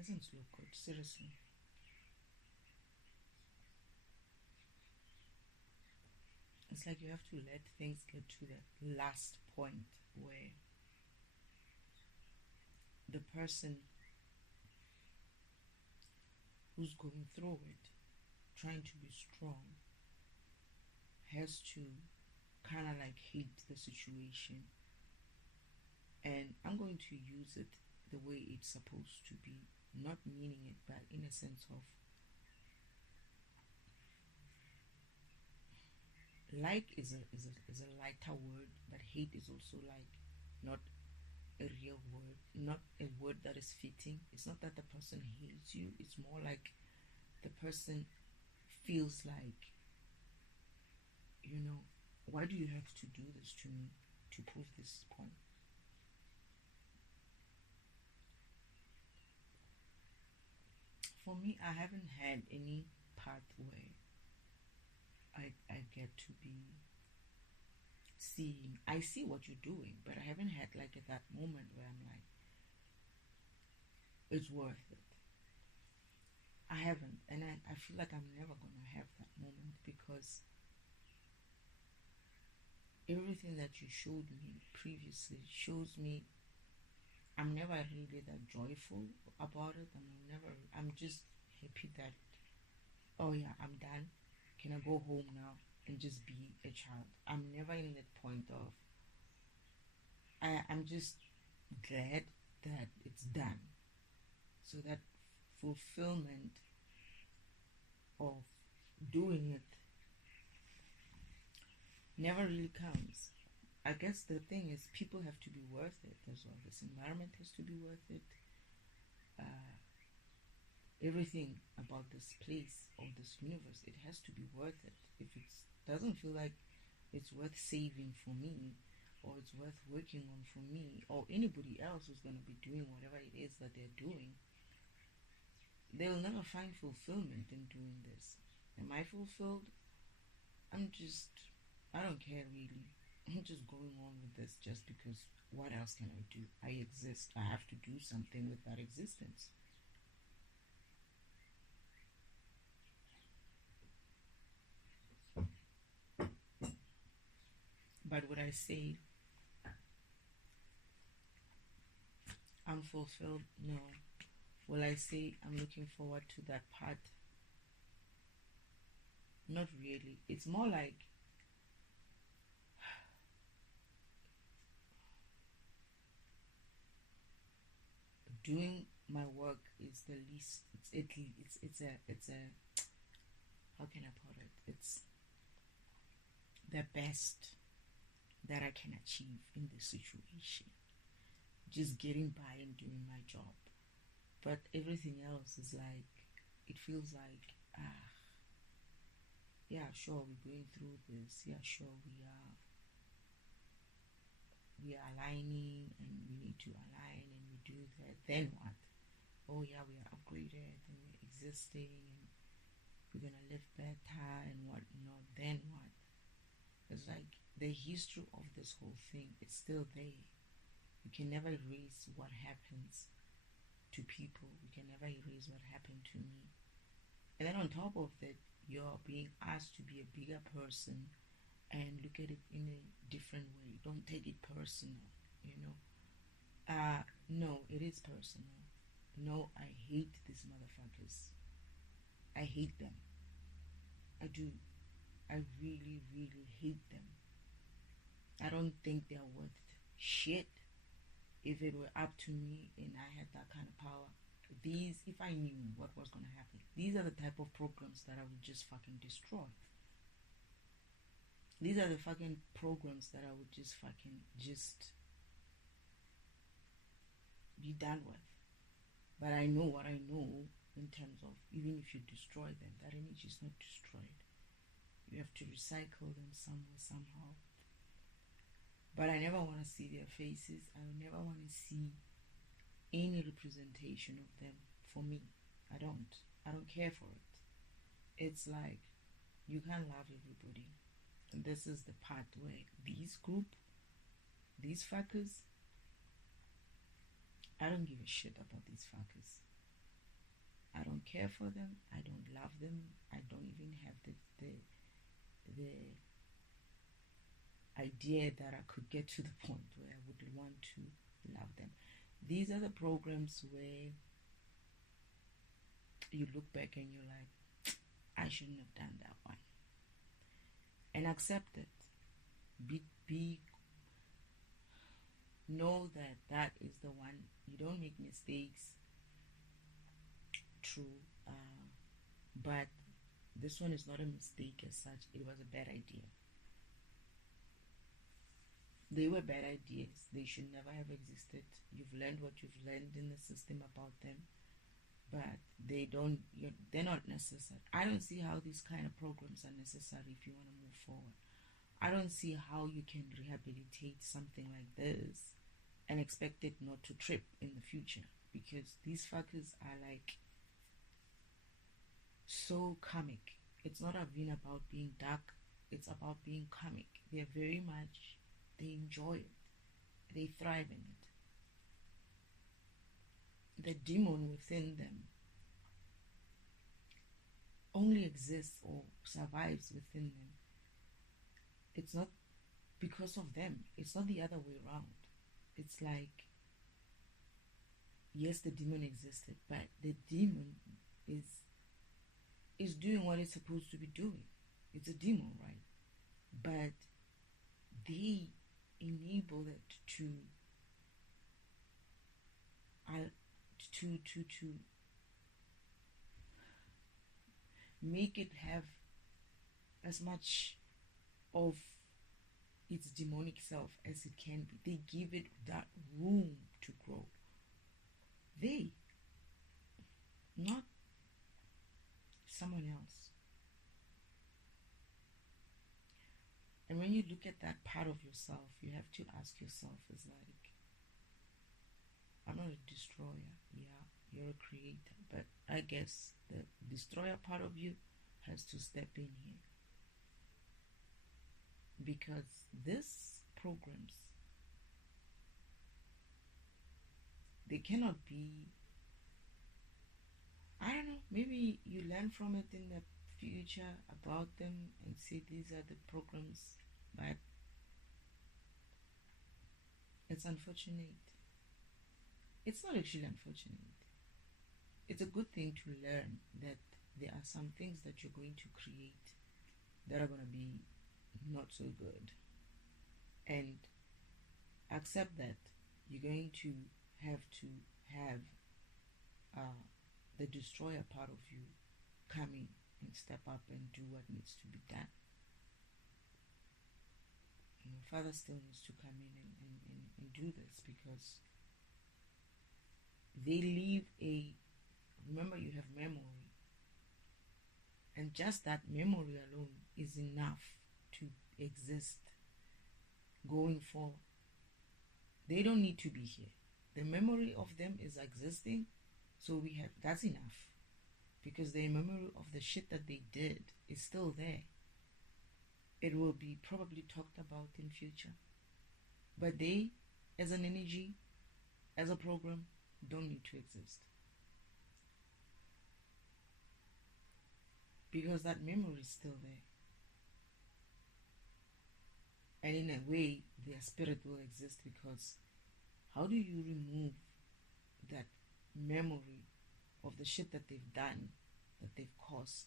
doesn't look good, seriously. It's like you have to let things get to the last point where the person who's going through it, trying to be strong, has to kind of like hate the situation. And I'm going to use it the way it's supposed to be, not meaning it, but in a sense of like is a lighter word, but hate is also like not a real word, not a word that is fitting. It's not that the person hates you, it's more like the person feels like, why do you have to do this to me to prove this point? For me, I haven't had any part where I get to be seeing, I see what you're doing, but I haven't had like at that moment where I'm like, it's worth it. I haven't, and I feel like I'm never gonna have that moment, because everything that you showed me previously shows me I'm never really that joyful about it. I'm just happy that, oh yeah, I'm done. Can I go home now and just be a child? I'm never in that point of, I'm just glad that it's done. So that fulfillment of doing it never really comes. I guess the thing is, people have to be worth it as well. This environment has to be worth it. Everything about this place or this universe, it has to be worth it. If it doesn't feel like it's worth saving for me, or it's worth working on for me, or anybody else who's going to be doing whatever it is that they're doing, they will never find fulfillment in doing this. Am I fulfilled? I don't care really. I'm just going on with this just because what else can I do? I exist. I have to do something with that existence. But would I say I'm fulfilled? No. Will I say I'm looking forward to that part? Not really. It's more like doing my work is the least. It's a how can I put it? It's the best that I can achieve in this situation. Just getting by and doing my job. But everything else is like, it feels like, yeah, sure, we're going through this. Yeah, sure, we are aligning, and we need to align, and we do that. Then what? Oh yeah, we are upgraded and we're existing, and we're gonna live better and whatnot. Then what? It's like the history of this whole thing, it's still there. You can never erase what happens to people. You can never erase what happened to me. And then on top of that, you're being asked to be a bigger person and look at it in a different way. Don't take it personal, No, it is personal. No, I hate these motherfuckers. I hate them. I do. I really, really hate them. I don't think they're worth shit. If it were up to me and I had that kind of power, if I knew what was going to happen, these are the type of programs that I would just fucking destroy. These are the fucking programs that I would just be done with. But I know what I know in terms of, even if you destroy them, that image is not destroyed. You have to recycle them somewhere, somehow. But I never want to see their faces. I never want to see any representation of them for me. I don't care for it. It's like, you can't love everybody. And this is the part where these fuckers, I don't give a shit about these fuckers. I don't care for them. I don't love them. I don't even have the idea that I could get to the point where I would want to love them. These are the programs where you look back and you're like, I shouldn't have done that one. And accept it. Know that that is the one. You don't make mistakes. True. But this one is not a mistake as such. It was a bad idea. They were bad ideas. They should never have existed. You've learned what you've learned in the system about them, but they're not necessary. I don't see how these kind of programs are necessary if you want to move forward. I don't see how you can rehabilitate something like this and expect it not to trip in the future, because these fuckers are like so comic. It's not even about being dark, it's about being comic. They enjoy it, they thrive in it. The demon within them only exists or survives within them. It's not because of them, it's not the other way around. It's like, yes, the demon existed, but the demon is doing what it's supposed to be doing. It's a demon, right? But they enable it to make it have as much of its demonic self as it can be. They give it that room to grow. They, not someone else. And when you look at that part of yourself, you have to ask yourself, is like, I'm not a destroyer. Yeah, you're a creator. But I guess the destroyer part of you has to step in here. Because these programs, they cannot be, I don't know, maybe you learn from it in the future about them and say these are the programs, but it's unfortunate. It's not actually unfortunate. It's a good thing to learn that there are some things that you're going to create that are going to be not so good, and accept that you're going to have the destroyer part of you coming and step up and do what needs to be done. And your father still needs to come in and do this, because they leave remember, you have memory, and just that memory alone is enough to exist going forward. They don't need to be here. The memory of them is existing, so that's enough, because the memory of the shit that they did is still there. It will be probably talked about in future, but they, as an energy, as a program, don't need to exist, because that memory is still there. And in a way, their spirit will exist, because how do you remove that memory of the shit that they've done, that they've caused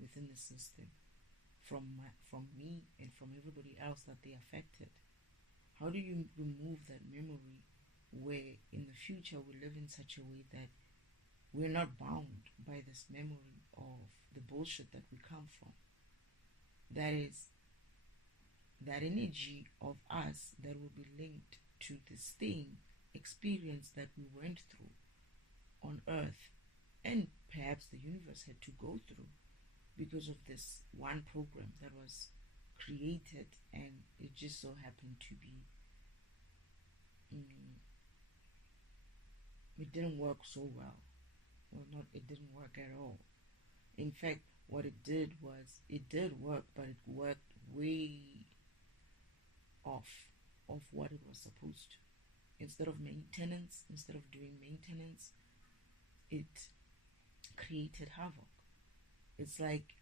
within the system, from me and from everybody else that they affected? How do you remove that memory where in the future we live in such a way that we're not bound by this memory of the bullshit that we come from? That is that energy of us that will be linked to this thing, experience that we went through on earth, and perhaps the universe had to go through because of this one program that was created, and it just so happened to be it didn't work so well. It didn't work at all. In fact, what it did was, it did work, but it worked way off of what it was supposed to. Instead of doing maintenance, it created havoc. It's like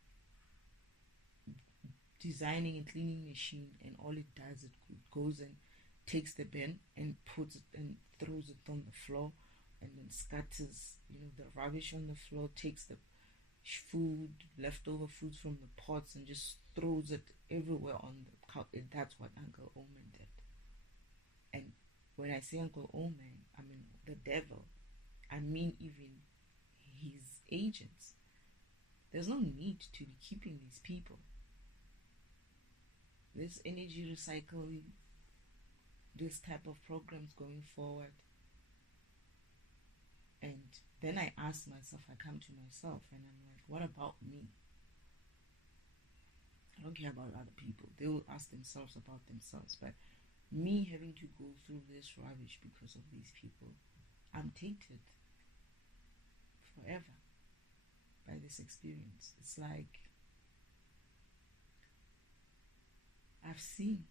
designing a cleaning machine, and all it does, it goes and takes the bin and puts it and throws it on the floor, and then scatters, the rubbish on the floor, takes the food, leftover foods from the pots, and just throws it everywhere on the couch. That's what Uncle Omen did. And when I say Uncle Omen, I mean the devil. I mean even his agents. There's no need to be keeping these people. This energy recycling, this type of programs going forward. And then I ask myself, I come to myself and I'm like, what about me? I don't care about other people. They will ask themselves about themselves. But me having to go through this rubbish because of these people, I'm tainted forever by this experience. It's like I've seen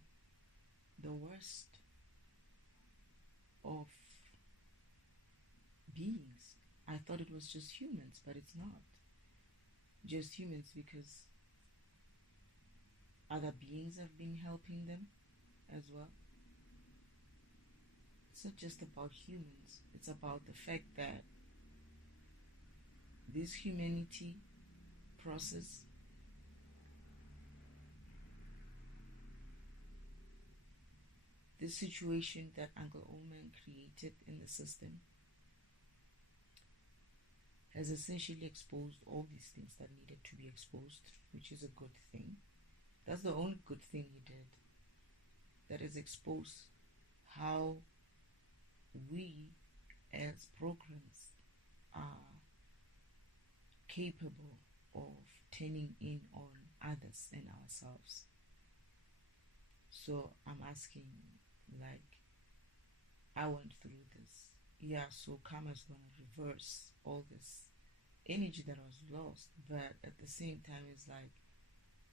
the worst of beings. I thought it was just humans, but it's not just humans, because other beings have been helping them as well. It's not just about humans. It's about the fact that this humanity process this situation that Uncle Omen created in the system has essentially exposed all these things that needed to be exposed, which is a good thing. That's the only good thing he did. That is expose how we as programs are capable of turning in on others and ourselves. So I'm asking, like, I went through this. Yeah, so karma's gonna reverse all this energy that was lost. But at the same time, it's like,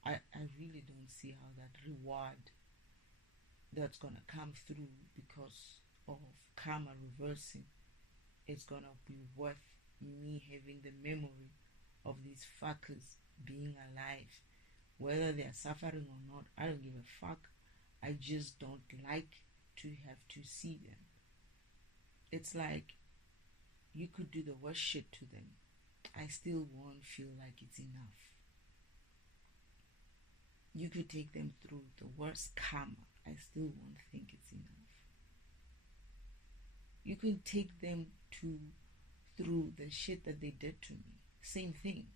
I really don't see how that reward that's gonna come through because of karma reversing, it's gonna be worth me having the memory of these fuckers being alive. Whether they're suffering or not, I don't give a fuck. I just don't like to have to see them. It's like you could do the worst shit to them. I still won't feel like it's enough. You could take them through the worst karma. I still won't think it's enough. You could take them through the shit that they did to me. Same thing.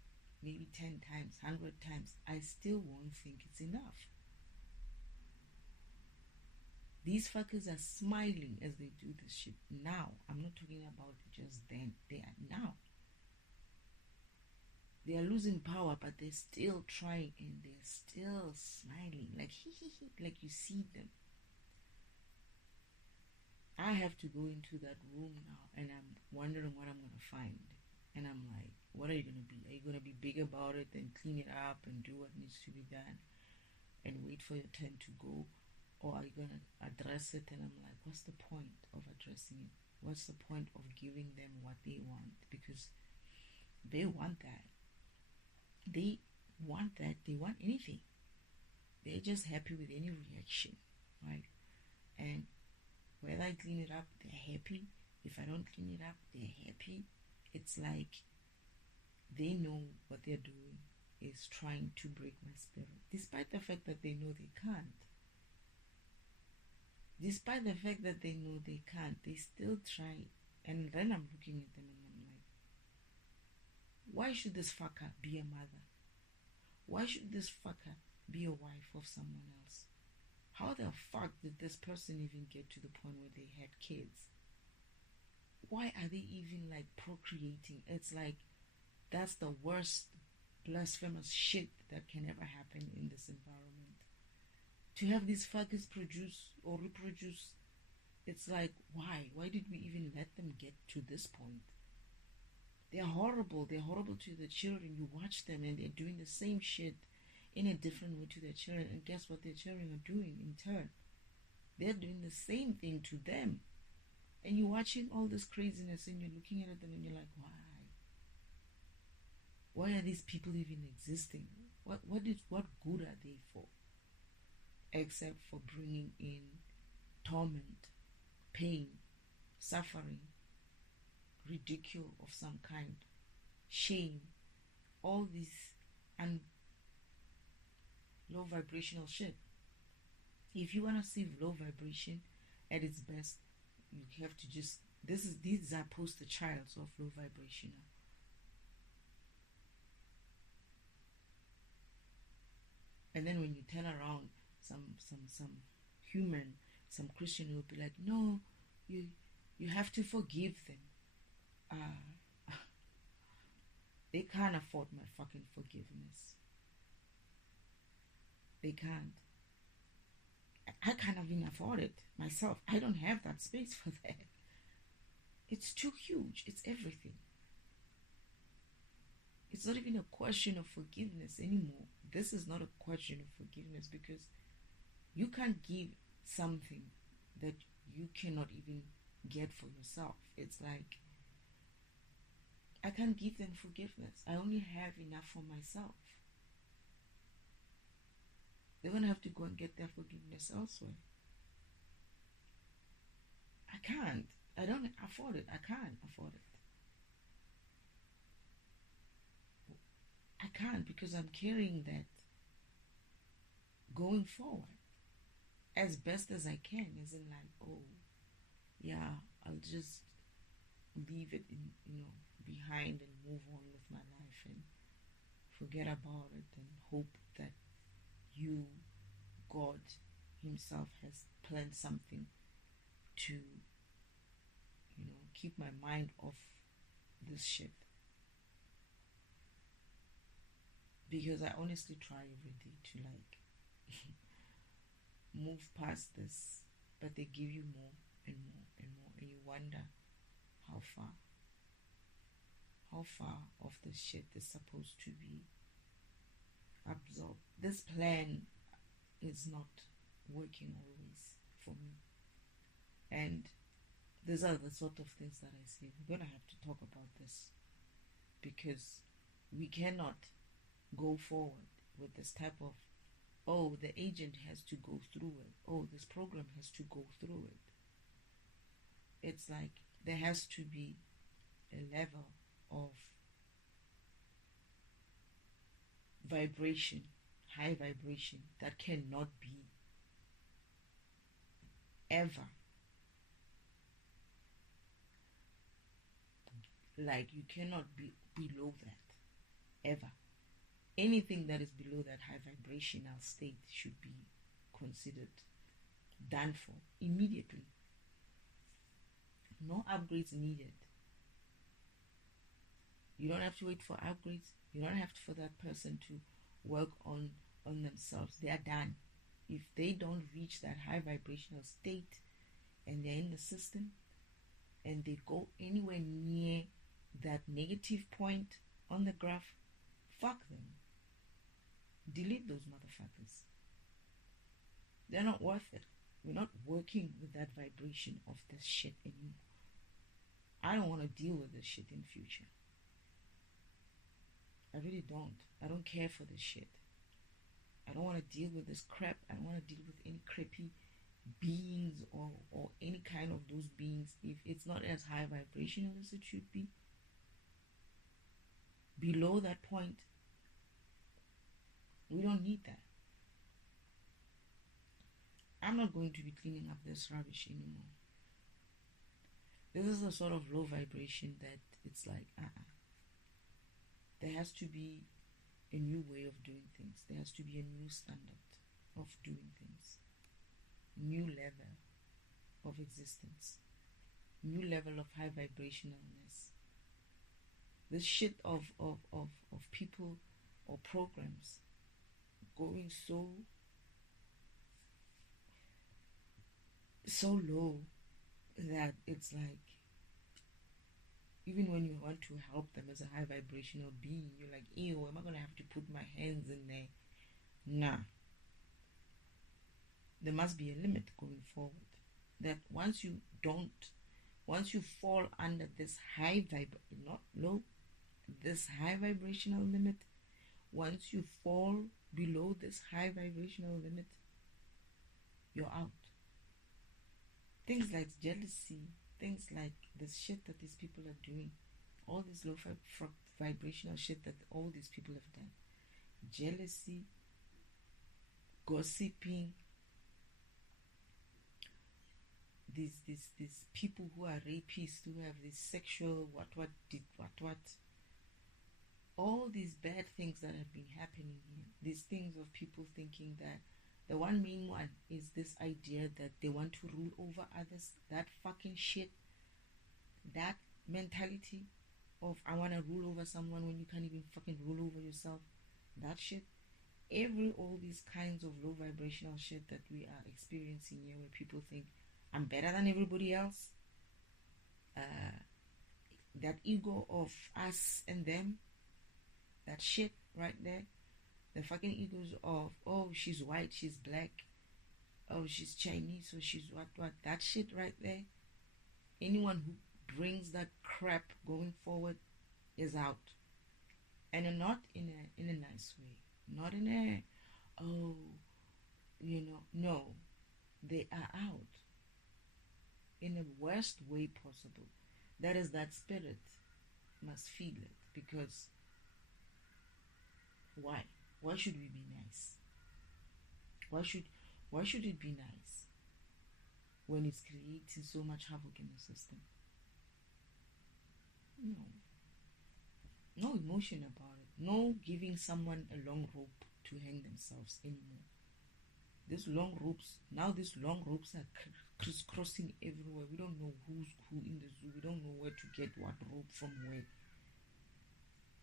Maybe 10 times, 100 times. I still won't think it's enough. These fuckers are smiling as they do this shit now. I'm not talking about just then. They are now. They are losing power, but they're still trying and they're still smiling. Like, like you see them. I have to go into that room now and I'm wondering what I'm going to find. And I'm like, what are you going to be? Are you going to be big about it and clean it up and do what needs to be done and wait for your turn to go? Or are you going to address it? And I'm like, what's the point of addressing it? What's the point of giving them what they want? Because they want that. They want that. They want anything. They're just happy with any reaction, right? And whether I clean it up, they're happy. If I don't clean it up, they're happy. It's like they know what they're doing is trying to break my spirit, despite the fact that they know they can't. Despite the fact that they know they can't, they still try. And then I'm looking at them and I'm like, why should this fucker be a mother? Why should this fucker be a wife of someone else? How the fuck did this person even get to the point where they had kids? Why are they even like procreating? It's like that's the worst blasphemous shit that can ever happen in this environment. To have these fuckers produce or reproduce, it's like, why? Why did we even let them get to this point? They're horrible. They're horrible to the children. You watch them and they're doing the same shit in a different way to their children. And guess what their children are doing in turn? They're doing the same thing to them. And you're watching all this craziness and you're looking at them and you're like, why? Why are these people even existing? What good are they for? Except for bringing in torment, pain, suffering, ridicule of some kind, shame, all this and low vibrational shit. If you want to see low vibration at its best, you have to just these are poster childs of low vibrational. And then when you turn around, some human, some Christian will be like, no, you have to forgive them. They can't afford my fucking forgiveness. They can't. I can't even afford it myself. I don't have that space for that. It's too huge. It's everything. It's not even a question of forgiveness anymore. This is not a question of forgiveness because you can't give something that you cannot even get for yourself. It's like, I can't give them forgiveness. I only have enough for myself. They're going to have to go and get their forgiveness elsewhere. I can't. I don't afford it. I can't afford it. I can't because I'm carrying that going forward as best as I can. Isn't like, oh, yeah, I'll just leave it behind and move on with my life and forget about it and hope that God himself has planned something to keep my mind off this shit. Because I honestly try every day to move past this, but they give you more and more and more, and you wonder how far of this shit is supposed to be absorbed. This plan is not working always for me, and these are the sort of things that I say we're gonna have to talk about this, because we cannot go forward with this type of, oh, the agent has to go through it, oh, this program has to go through it. It's like there has to be a level of vibration, high vibration, that cannot be ever, like you cannot be below that ever. Anything that is below that high vibrational state should be considered done for immediately. No upgrades needed. You don't have to wait for upgrades. You don't have for that person to work on themselves. They are done. If they don't reach that high vibrational state and they're in the system and they go anywhere near that negative point on the graph, fuck them. Delete those motherfuckers. They're not worth it. We're not working with that vibration of this shit anymore. I don't want to deal with this shit in future. I really don't. I don't care for this shit. I don't want to deal with this crap. I don't want to deal with any creepy beings or any kind of those beings if it's not as high vibrational as it should be. Below that point, we don't need that. I'm not going to be cleaning up this rubbish anymore. This is a sort of low vibration that it's like, there has to be a new way of doing things. There has to be a new standard of doing things. New level of existence. New level of high vibrationalness. This shit of people or programs going so low that it's like, even when you want to help them as a high vibrational being, you're like, ew, am I going to have to put my hands in there? Nah. There must be a limit going forward. That once you fall under this high vibration, not low, this high vibrational limit, once you fall below this high vibrational limit, you're out. Things like jealousy, things like this shit that these people are doing, all this low vibrational shit that all these people have done, jealousy, gossiping, these people who are rapists, who have this sexual what, all these bad things that have been happening here, these things of people thinking that the one main one is this idea that they want to rule over others, that fucking shit, that mentality of I want to rule over someone when you can't even fucking rule over yourself, that shit, all these kinds of low vibrational shit that we are experiencing here, where people think I'm better than everybody else, that ego of us and them, that shit right there, the fucking egos of, oh, she's white, she's black, oh, she's Chinese, so she's what, that shit right there. Anyone who brings that crap going forward is out, and not in a nice way, not in a, oh, no, they are out in the worst way possible. That is, that spirit must feel it, because why should we be nice? Why should it be nice when it's creating so much havoc in the system? No emotion about it. No giving someone a long rope to hang themselves anymore. These long ropes are crisscrossing everywhere. We don't know who's who in the zoo. We don't know where to get what rope from where.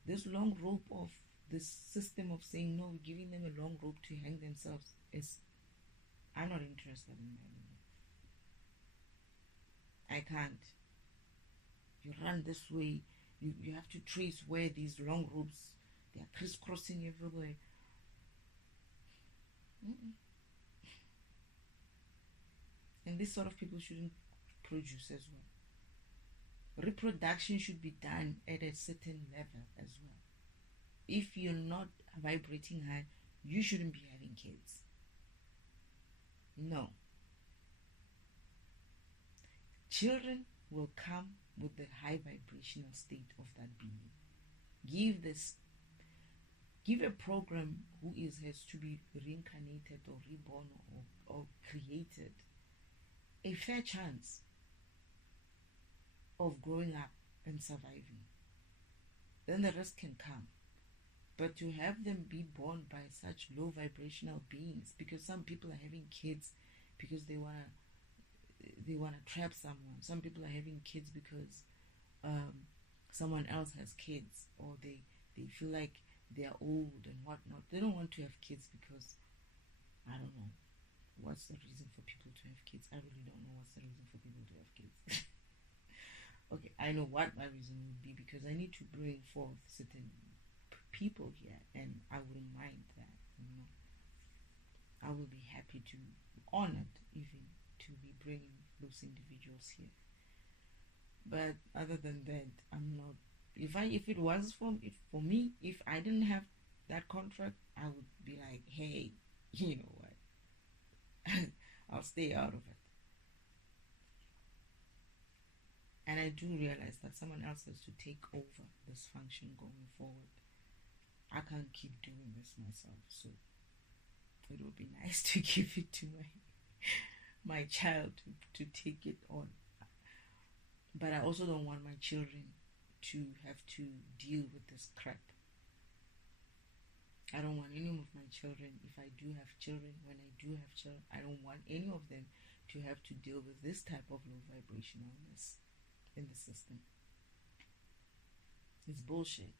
This long rope of this system of saying no, we're giving them a long rope to hang themselves, I'm not interested in that anymore. I can't. You run this way, you have to trace where these long ropes, they are crisscrossing everywhere. And this sort of people shouldn't produce as well. Reproduction should be done at a certain level as well. If you're not vibrating high, you shouldn't be having kids. No. Children will come with the high vibrational state of that being. Give a program who has to be reincarnated or reborn or created a fair chance of growing up and surviving. Then the rest can come. But to have them be born by such low vibrational beings, because some people are having kids because they wanna trap someone. Some people are having kids because someone else has kids, or they feel like they are old and whatnot. They don't want to have kids because, I don't know, what's the reason for people to have kids? I really don't know what's the reason for people to have kids. Okay, I know what my reason would be, because I need to bring forth certain people here, and I wouldn't mind that. I will be happy to, honored even, to be bringing those individuals here. But other than that, I'm not. If it was for me, if I didn't have that contract, I would be like, hey, you know what? I'll stay out of it. And I do realize that someone else has to take over this function going forward. I can't keep doing this myself, so it would be nice to give it to my child to take it on. But I also don't want my children to have to deal with this crap. I don't want any of my children, if I do have children, when I do have children, I don't want any of them to have to deal with this type of low vibrationalness in the system. It's bullshit.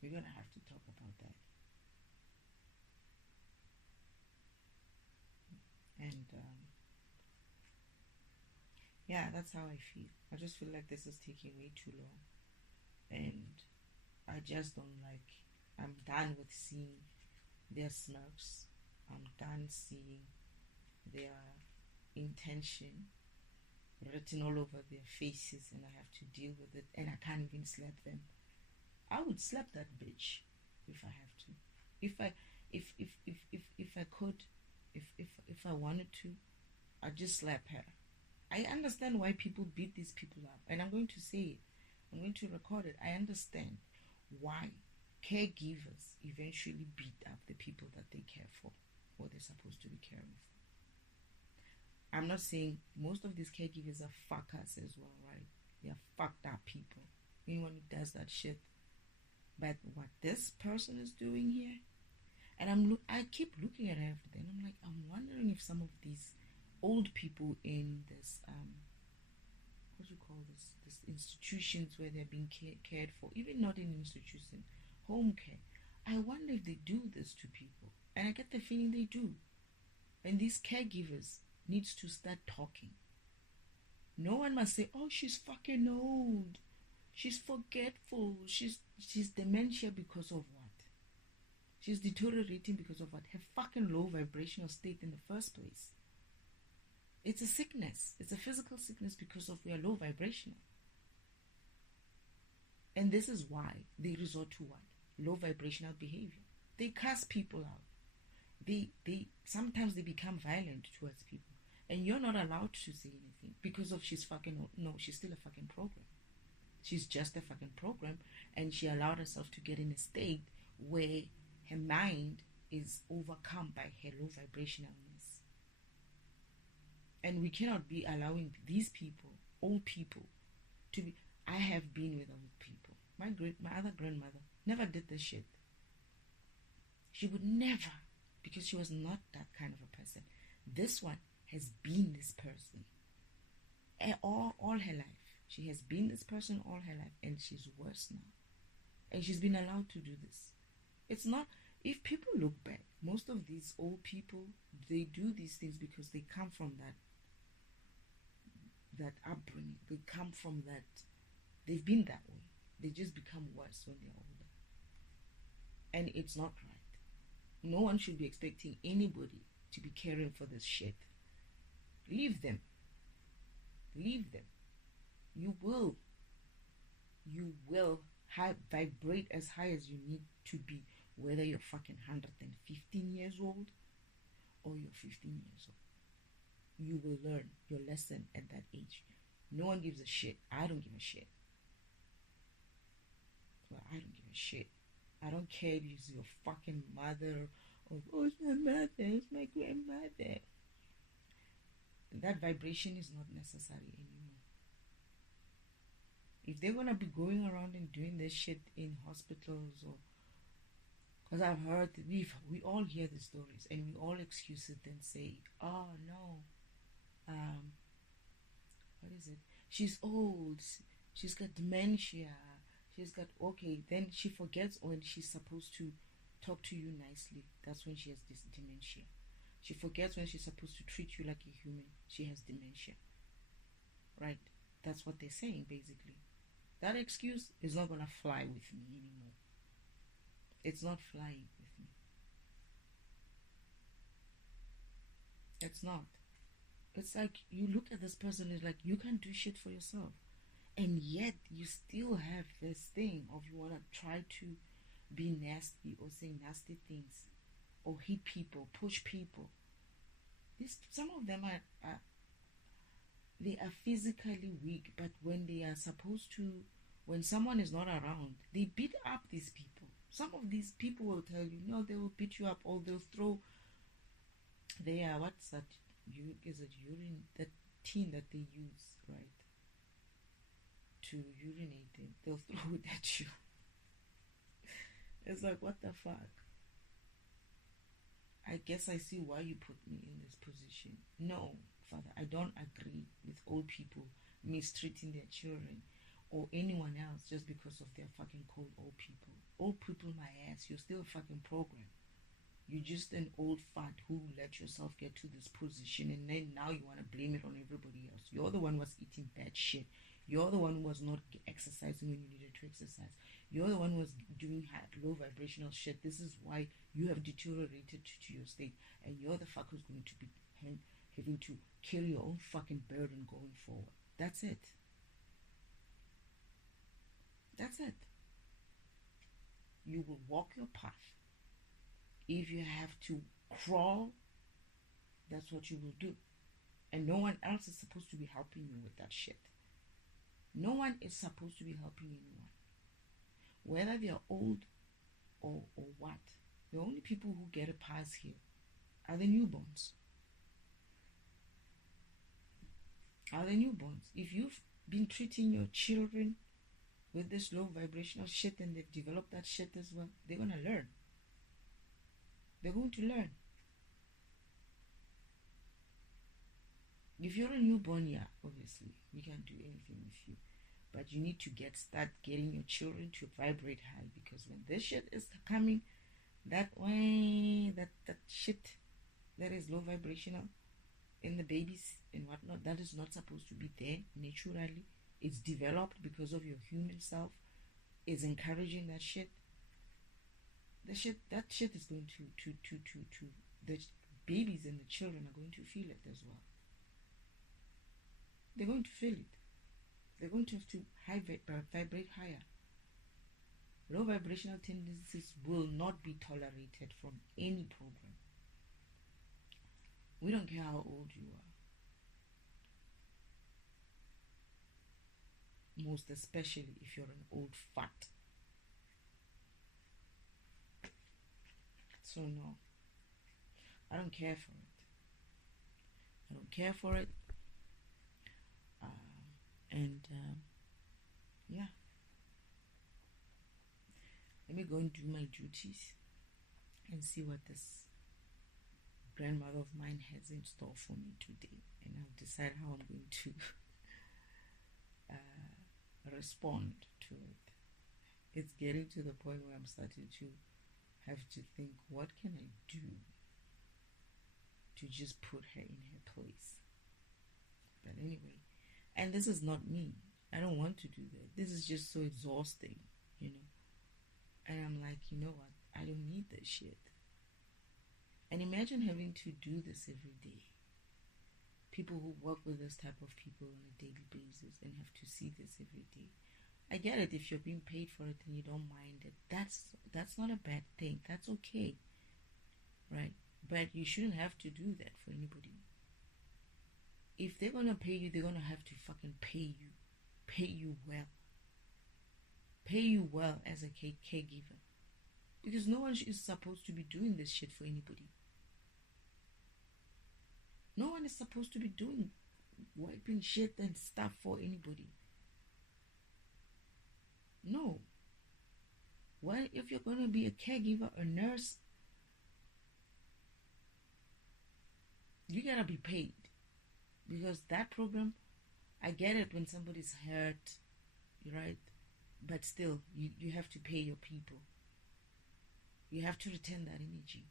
We're gonna have to talk about that. And yeah, that's how I feel. I just feel like this is taking way too long, and I just don't like. I'm done with seeing their smirks. I'm done seeing their intention written all over their faces, and I have to deal with it, and I can't even slap them. I would slap that bitch if I have to. If I could, if I wanted to, I'd just slap her. I understand why people beat these people up, and I'm going to say it. I'm going to record it. I understand why caregivers eventually beat up the people that they care for, or they're supposed to be caring for. I'm not saying most of these caregivers are fuckers as well, right? They are fucked up people. Anyone who does that shit. But what this person is doing here, and I keep looking at everything. I'm like, I'm wondering if some of these old people in this what do you call this institutions where they're being cared for, even not in institution, home care, I wonder if they do this to people, and I get the feeling they do. And these caregivers needs to start talking. No one must say, oh, she's fucking old, she's forgetful, she's dementia because of what? She's deteriorating because of what? Her fucking low vibrational state in the first place. It's a sickness. It's a physical sickness because of we are low vibrational. And this is why they resort to what? Low vibrational behavior. They cuss people out. They sometimes they become violent towards people. And you're not allowed to say anything because of she's fucking old. No, she's still a fucking program. She's just a fucking program, and she allowed herself to get in a state where her mind is overcome by her low vibrationalness. And we cannot be allowing these people, old people, to be. I have been with old people. My other grandmother never did this shit. She would never, because she was not that kind of a person. This one has been this person all her life. She has been this person all her life, and she's worse now. And she's been allowed to do this. It's not, if people look back, most of these old people, they do these things because they come from that upbringing. They come from that, they've been that way. They just become worse when they're older. And it's not right. No one should be expecting anybody to be caring for this shit. Leave them. Leave them. You will vibrate as high as you need to be, whether you're fucking 115 years old or you're 15 years old. You will learn your lesson at that age. No one gives a shit. I don't give a shit. Well, I don't give a shit. I don't care if it's your fucking mother or, oh, it's my mother, it's my grandmother. That vibration is not necessary anymore. If they're gonna be going around and doing this shit in hospitals, or because I've heard, we all hear the stories and we all excuse it and say, oh no, what is it? She's old, she's got dementia, she's got, okay, then she forgets when she's supposed to talk to you nicely. That's when she has this dementia. She forgets when she's supposed to treat you like a human. She has dementia. Right? That's what they're saying, basically. That excuse is not going to fly with me anymore. It's not flying with me. It's not. It's like you look at this person, it's like you can't do shit for yourself. And yet you still have this thing of you want to try to be nasty or say nasty things or hit people, push people. Some of them are they are physically weak, but when they are supposed to, when someone is not around, they beat up these people. Some of these people will tell you, no, they will beat you up, or they'll throw their, what's that? Is it urine? That tin that they use, right? To urinate in. They'll throw it at you. It's like, what the fuck? I guess I see why you put me in this position. No, Father, I don't agree with old people mistreating their children or anyone else just because of their fucking cold old people. Old people, my ass, you're still a fucking program. You're just an old fat who let yourself get to this position, and then now you want to blame it on everybody else. You're the one who was eating bad shit. You're the one who was not exercising when you needed to exercise. You're the one who was doing low vibrational shit. This is why you have deteriorated to your state, and you're the fuck who's going to be having to carry your own fucking burden going forward. That's it. That's it. You will walk your path. If you have to crawl, that's what you will do. And no one else is supposed to be helping you with that shit. No one is supposed to be helping anyone. Whether they're old or what. The only people who get a pass here are the newborns. If you've been treating your children with this low vibrational shit and they've developed that shit as well, they're going to learn. They're going to learn. If you're a newborn, yeah, obviously, we can't do anything with you. But you need to start getting your children to vibrate high, because when this shit is coming, that shit that is low vibrational in the babies and whatnot, that is not supposed to be there naturally. It's developed because of your human self is encouraging that shit. That shit is going to the babies and the children are going to feel it as well. They're going to feel it. They're going to have to vibrate higher. Low vibrational tendencies will not be tolerated from any program. We don't care how old you are. Most especially if you're an old fart. So no, I don't care for it. I don't care for it. Yeah. Let me go and do my duties and see what this grandmother of mine has in store for me today, and I'll decide how I'm going to respond to it. It's getting to the point where I'm starting to have to think, what can I do to just put her in her place? But anyway, and this is not me. I don't want to do that. This is just so exhausting, you know. And I'm like, you know what? I don't need this shit. And imagine having to do this every day. People who work with this type of people on a daily basis and have to see this every day. I get it if you're being paid for it and you don't mind it. That's not a bad thing. That's okay. Right? But you shouldn't have to do that for anybody. If they're going to pay you, they're going to have to fucking pay you. Pay you well. Pay you well as a caregiver. Because no one is supposed to be doing this shit for anybody. No one is supposed to be doing wiping shit and stuff for anybody. No. Well, if you're going to be a caregiver, a nurse, you gotta be paid. Because that program, I get it when somebody's hurt, right? But still, you have to pay your people. You have to return that energy.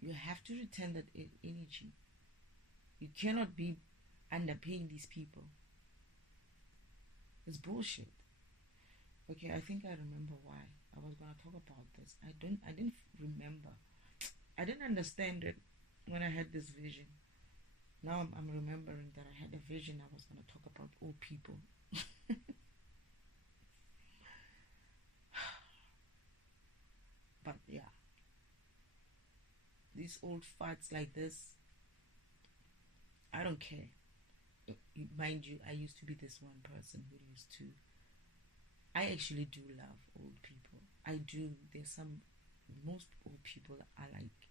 You have to return that energy. You cannot be underpaying these people. It's bullshit. Okay, I think I remember why I was gonna talk about this. I didn't remember. I didn't understand it when I had this vision. Now I'm remembering that I had a vision. I was gonna talk about old people. But yeah, these old farts like this, I don't care. Mind you, I used to be this one person who used to. I actually do love old people. I do. Most old people are like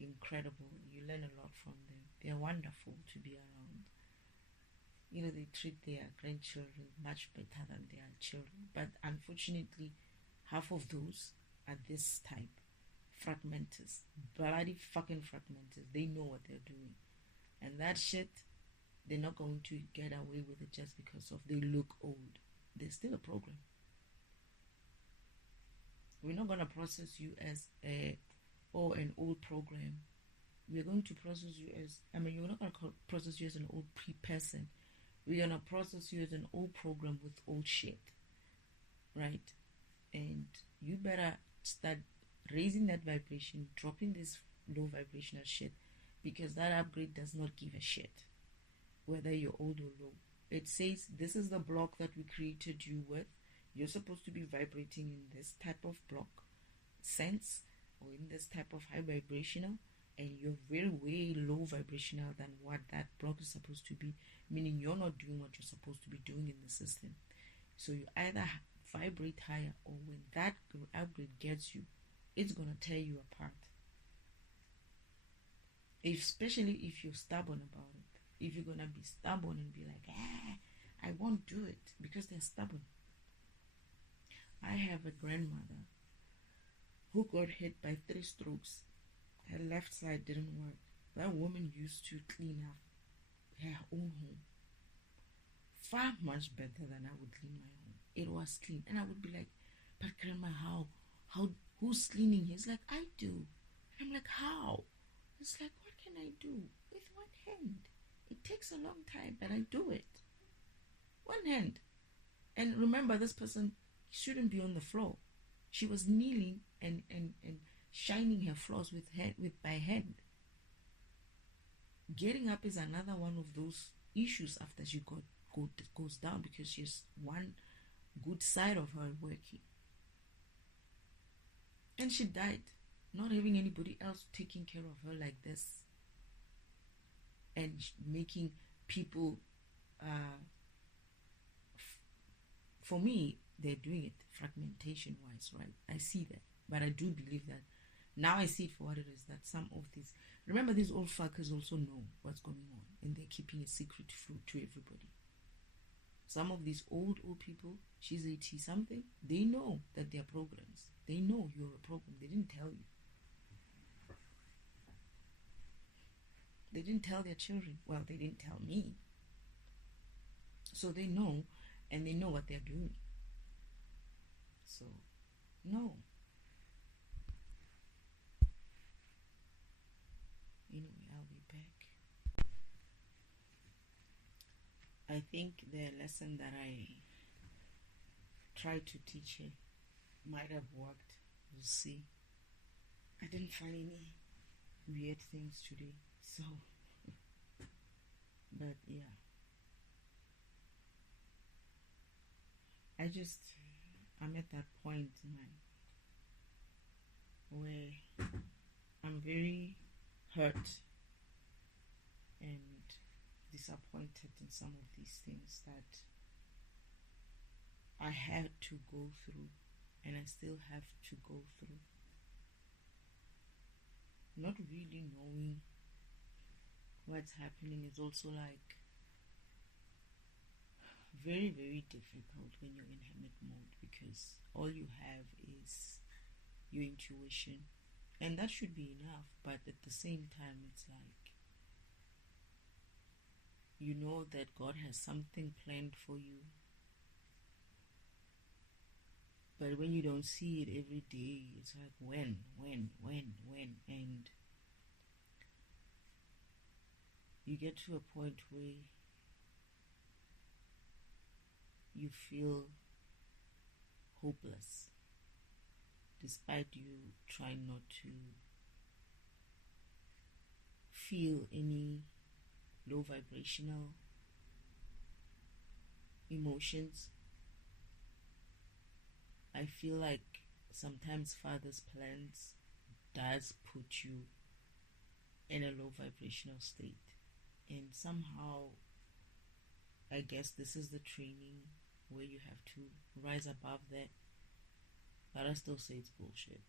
incredible. You learn a lot from them. They're wonderful to be around. You know, they treat their grandchildren much better than their children. But unfortunately, half of those are this type. Fragmenters. Bloody fucking fragmenters. They know what they're doing. And that shit, they're not going to get away with it just because of they look old. They're still a program. We're not going to process you as an old program. We're going to process you as, you're not going to process you as an old person. We're going to process you as an old program with old shit. Right? And you better start raising that vibration, dropping this low vibrational shit, because that upgrade does not give a shit whether you're old or low. It says this is the block that we created you with. You're supposed to be vibrating in this type of block sense, or in this type of high vibrational, and you're very way low vibrational than what that block is supposed to be, meaning you're not doing what you're supposed to be doing in the system. So you either vibrate higher, or when that upgrade gets you, it's gonna tear you apart. Especially if you're stubborn about it. If you're gonna be stubborn and be like, I won't do it, because they're stubborn. I have a grandmother who got hit by 3 strokes. Her left side didn't work. That woman used to clean up her own home far much better than I would clean my home. It was clean, and I would be like, but grandma, how who's cleaning? He's like, I do. And I'm like, how? It's like, what can I do with one hand? It takes a long time, but I do it. One hand. And remember, this person shouldn't be on the floor. She was kneeling and shining her floors by hand. Getting up is another one of those issues after she goes down, because she's one good side of her working. And she died, not having anybody else taking care of her like this, and making people, for me, they're doing it fragmentation wise, right? I see that, but I do believe that now I see it for what it is, that some of these, remember, these old fuckers also know what's going on, and they're keeping a secret to everybody. Some of these old people, she's 80 something, they know that they're programs. They know you're a program. They didn't tell you. They didn't tell their children. Well, they didn't tell me. So they know, and they know what they're doing. So, no. Anyway, I'll be back. I think the lesson that I tried to teach her might have worked. We'll see. I didn't find any weird things today, so but yeah, I'm at that point in where I'm very hurt and disappointed in some of these things that I had to go through, and I still have to go through. Not really knowing what's happening is also like very, very difficult when you're in hermit mode, because all you have is your intuition, and that should be enough, but at the same time it's like, you know that God has something planned for you, but when you don't see it every day, it's like when, and you get to a point where you feel hopeless, despite you trying not to feel any low vibrational emotions. I feel like sometimes Father's plans does put you in a low vibrational state, and somehow I guess this is the training where you have to rise above that, but I still say it's bullshit.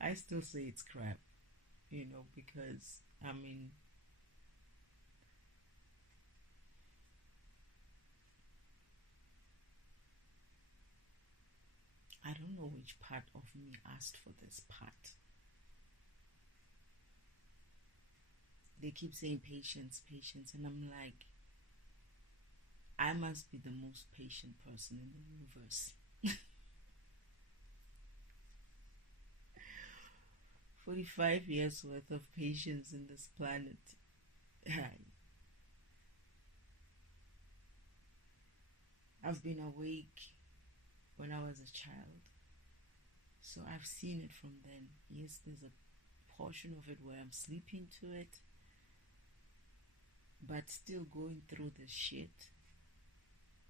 I still say it's crap, because I mean, I don't know which part of me asked for this part. They keep saying patience, and I'm like, I must be the most patient person in the universe. 45 years worth of patience in this planet. I've been awake when I was a child, So I've seen it from then. Yes, there's a portion of it where I'm sleeping to it, but still going through the shit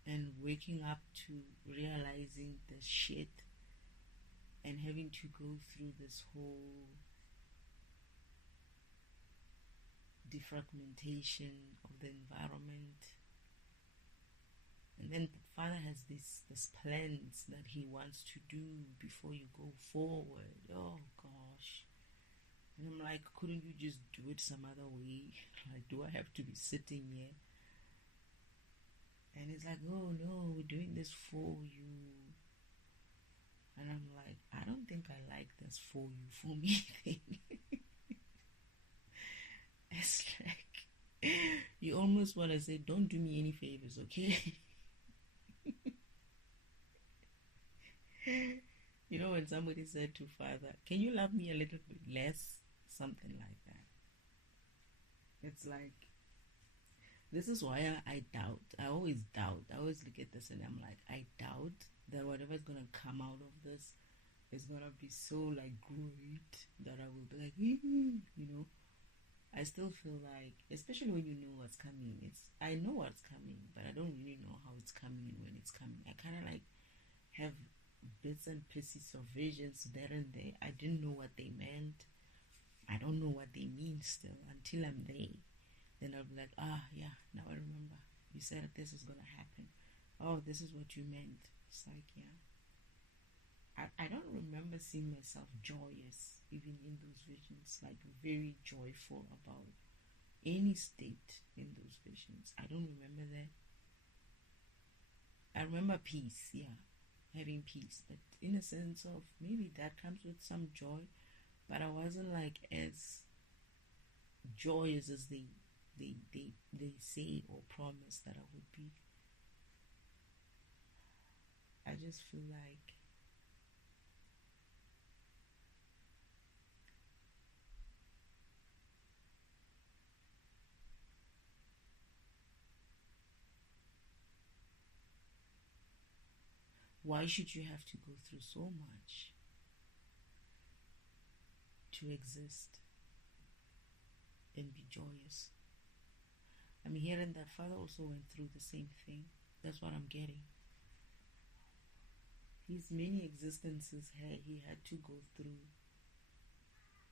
and waking up to realizing the shit and having to go through this whole defragmentation of the environment. And then the Father has this plans that he wants to do before you go forward. Oh gosh. And I'm like, couldn't you just do it some other way? Like, do I have to be sitting here? And it's like, oh no, we're doing this for you. And I'm like, I don't think I like this for you, for me thing. It's like, you almost want to say, don't do me any favors, okay? You know, when somebody said to Father, can you love me a little bit less? Something like that. It's like, this is why I doubt. I always doubt. I always look at this and I'm like, I doubt that whatever's going to come out of this is going to be so like great that I will be like, you know. I still feel like, especially when you know what's coming, I know what's coming, but I don't really know how it's coming and when it's coming. I kind of like have bits and pieces of visions there and there. I didn't know what they meant. I don't know what they mean still until I'm there. Then I'll be like, yeah, now I remember. You said that this is going to happen. Oh, this is what you meant. It's like, yeah. I don't remember seeing myself joyous even in those visions, like very joyful about any state in those visions. I don't remember that. I remember peace, yeah, having peace, but in a sense of maybe that comes with some joy, but I wasn't like as joyous as they say or promise that I would be. I just feel like why should you have to go through so much to exist and be joyous? I'm hearing that Father also went through the same thing. That's what I'm getting. His many existences he had to go through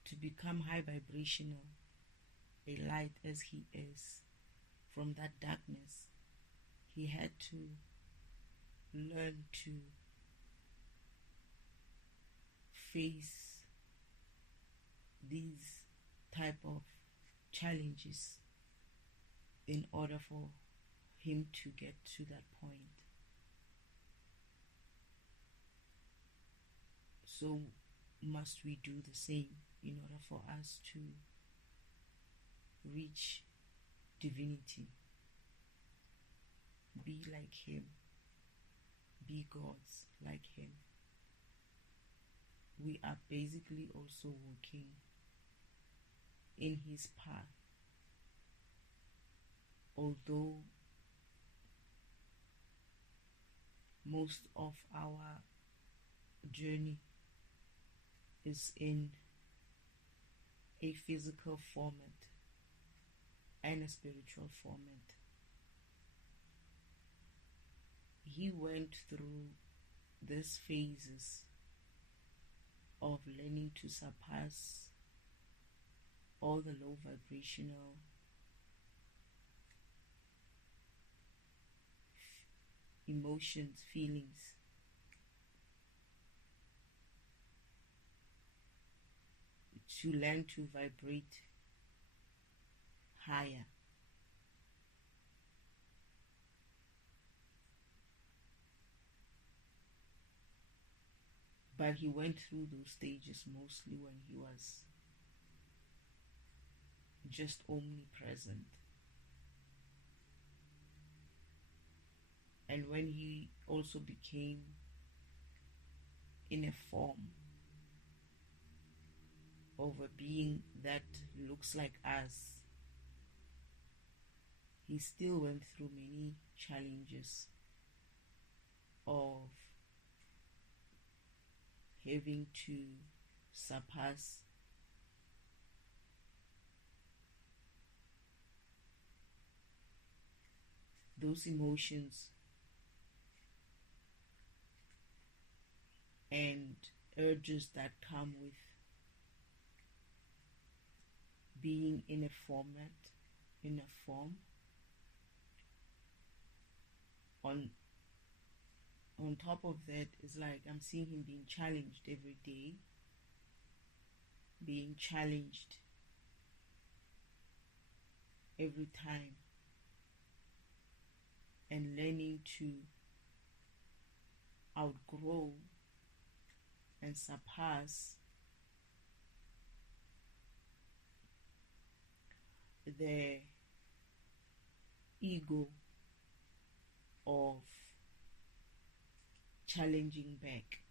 to become high vibrational, a light as he is. From that darkness, he had to learn to face these type of challenges in order for him to get to that point. So must we do the same in order for us to reach divinity, be like him, be gods like him. We are basically also walking in his path, although most of our journey is in a physical format and a spiritual format. He went through these phases of learning to surpass all the low vibrational emotions, feelings, to learn to vibrate higher. But he went through those stages mostly when he was just omnipresent. And when he also became in a form of a being that looks like us, he still went through many challenges of having to surpass those emotions and urges that come with being in a form. On top of that, it's like I'm seeing him being challenged every day, being challenged every time, and learning to outgrow and surpass the ego of challenging back.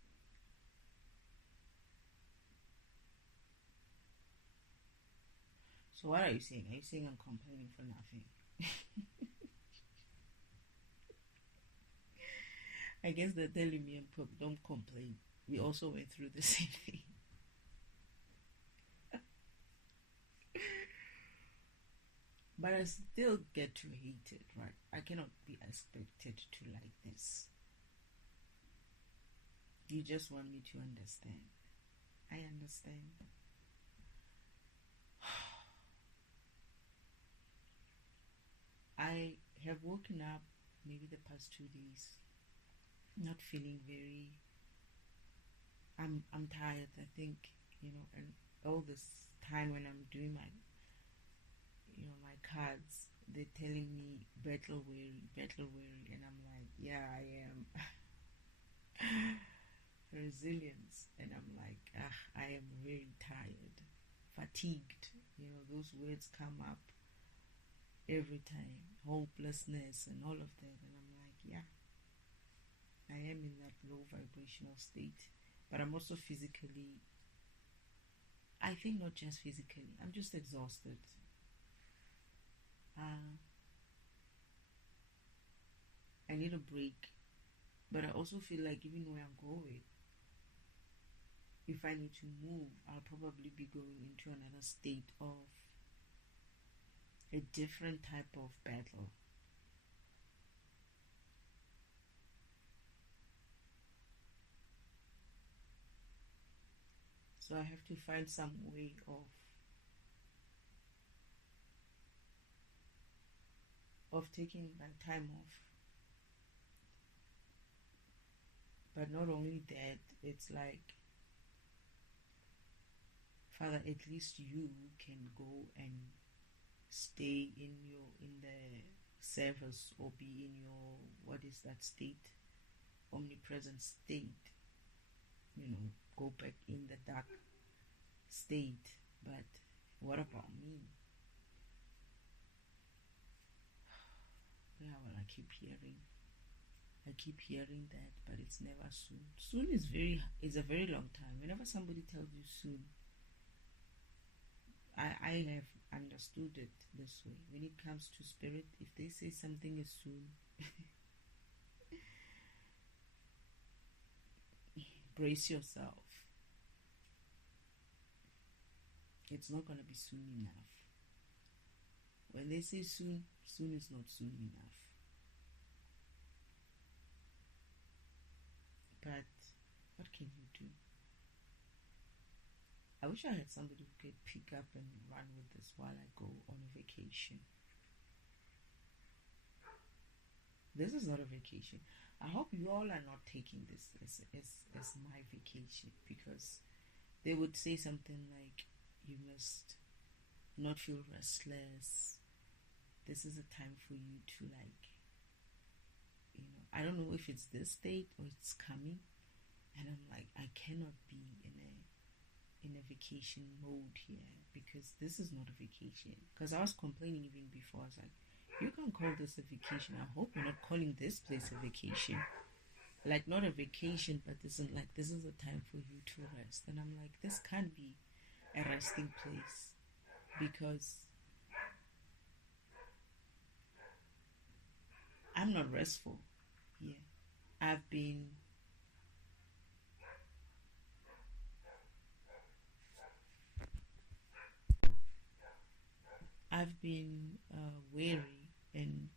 So what are you saying? Are you saying I'm complaining for nothing? I guess they're telling me don't complain. We also went through the same thing. But I still get to hate it, right? I cannot be expected to like this. You just want me to understand. I understand. I have woken up maybe the past 2 days not feeling very. I'm tired. I think, and all this time when I'm doing my cards, they're telling me battle weary, and I'm like, yeah, I am. Resilience, and I'm like, I am very tired, fatigued. Those words come up every time, hopelessness and all of that, and I'm like, yeah, I am in that low vibrational state, but I'm also physically, I think not just physically, I'm just exhausted. I need a break, but I also feel like even where I'm going, if I need to move, I'll probably be going into another state of a different type of battle. So I have to find some way of taking my time off. But not only that, it's like, Father, at least you can go and stay in the service, or be in your, what is that state, omnipresent state, go back in the dark state. But what about me? Yeah, well, I keep hearing that, but it's never soon. Soon is a very long time. Whenever somebody tells you soon, I have understood it this way. When it comes to spirit, if they say something is soon, brace yourself. It's not going to be soon enough. When they say soon, soon is not soon enough. But what can you do? I wish I had somebody who could pick up and run with this while I go on a vacation. This is not a vacation. I hope you all are not taking this as my vacation, because they would say something like, you must not feel restless. This is a time for you to, like, I don't know if it's this state or it's coming. And I'm like, I cannot be in a vacation mode here, because this is not a vacation. Because I was complaining even before. I was like, you can't call this a vacation. I hope you're not calling this place a vacation. Like, not a vacation, but this is a time for you to rest. And I'm like, this can't be a resting place, because I'm not restful here. I've been I've been wary and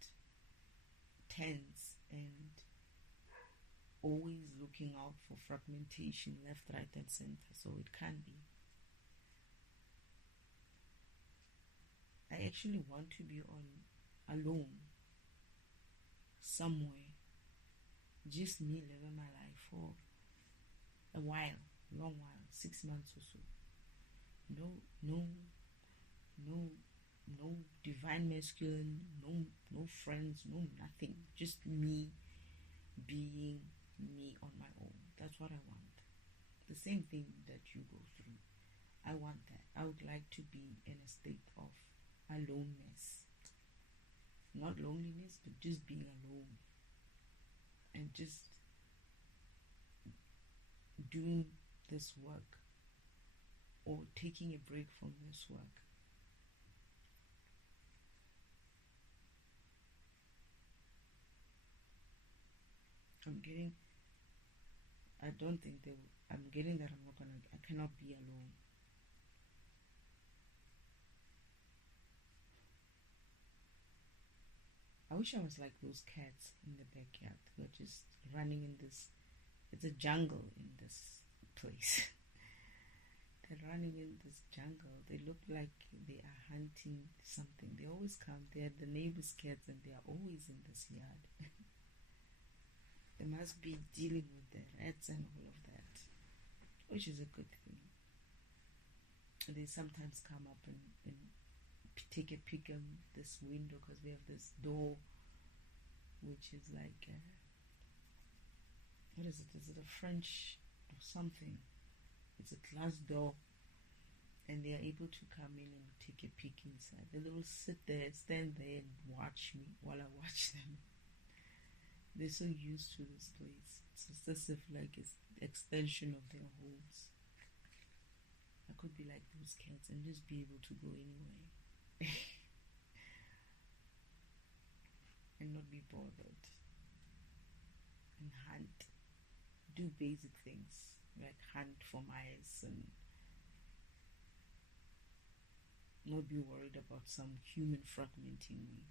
tense and always looking out for fragmentation left, right, and center. So it can be. I actually want to be alone somewhere, just me living my life for a while, long while, 6 months or so. No divine masculine, no friends, no nothing. Just me being me on my own. That's what I want. The same thing that you go through. I want that. I would like to be in a state of aloneness. Not loneliness, but just being alone. And just doing this work or taking a break from this work. I'm getting that I cannot be alone. I wish I was like those cats in the backyard who are just running in this. It's a jungle in this place. They're running in this jungle. They look like they are hunting something. They always come. They're the neighbor's cats and they are always in this yard. They must be dealing with the rats and all of that, which is a good thing. They sometimes come up and take a peek in this window because we have this door which is like what is it? Is it a French or something? It's a glass door, and they are able to come in and take a peek inside. They will sit there, stand there, and watch me while I watch them. They're so used to this place. It's as if like it's the extension of their homes. I could be like those cats and just be able to go anywhere. And not be bothered. And hunt. Do basic things like hunt for mice and not be worried about some human fragmenting me.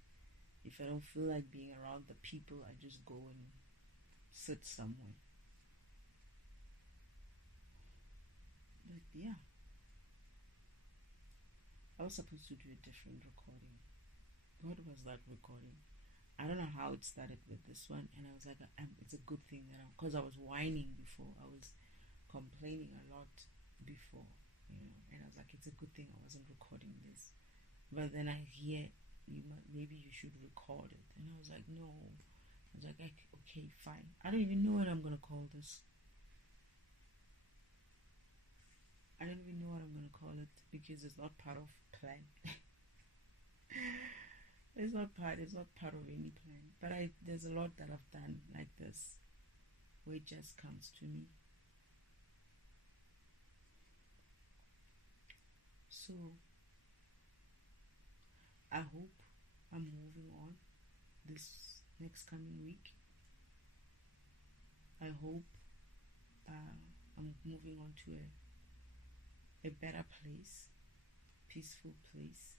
If I don't feel like being around the people, I just go and sit somewhere. But yeah, I was supposed to do a different recording. What was that recording? I don't know how it started with this one, and I was like, it's a good thing that because I was whining before, I was complaining a lot before, and I was like, it's a good thing I wasn't recording this. But then I hear maybe you should record it, and I was like, no. I was like, okay, fine. I don't even know what I'm gonna call this. I don't even know what I'm gonna call it because it's not part of plan. It's not part of any plan. But there's a lot that I've done like this where it just comes to me. So I hope I'm moving on this next coming week. I hope I'm moving on to a better place, peaceful place.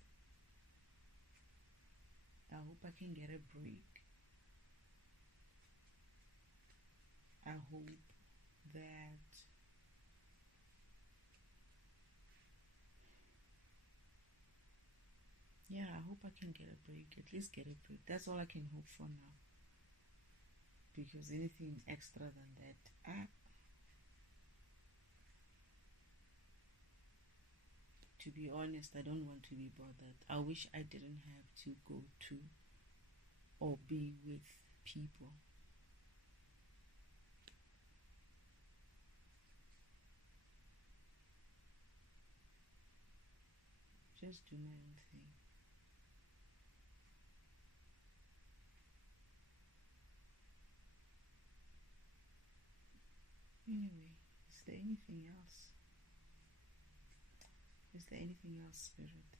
I hope I can get a break. I hope that I hope I can get a break, at least get a break. That's all I can hope for now. Because anything extra than that, to be honest, I don't want to be bothered. I wish I didn't have to go to or be with people. Just do my own thing. Anyway, is there anything else? Is there anything else, Spirit?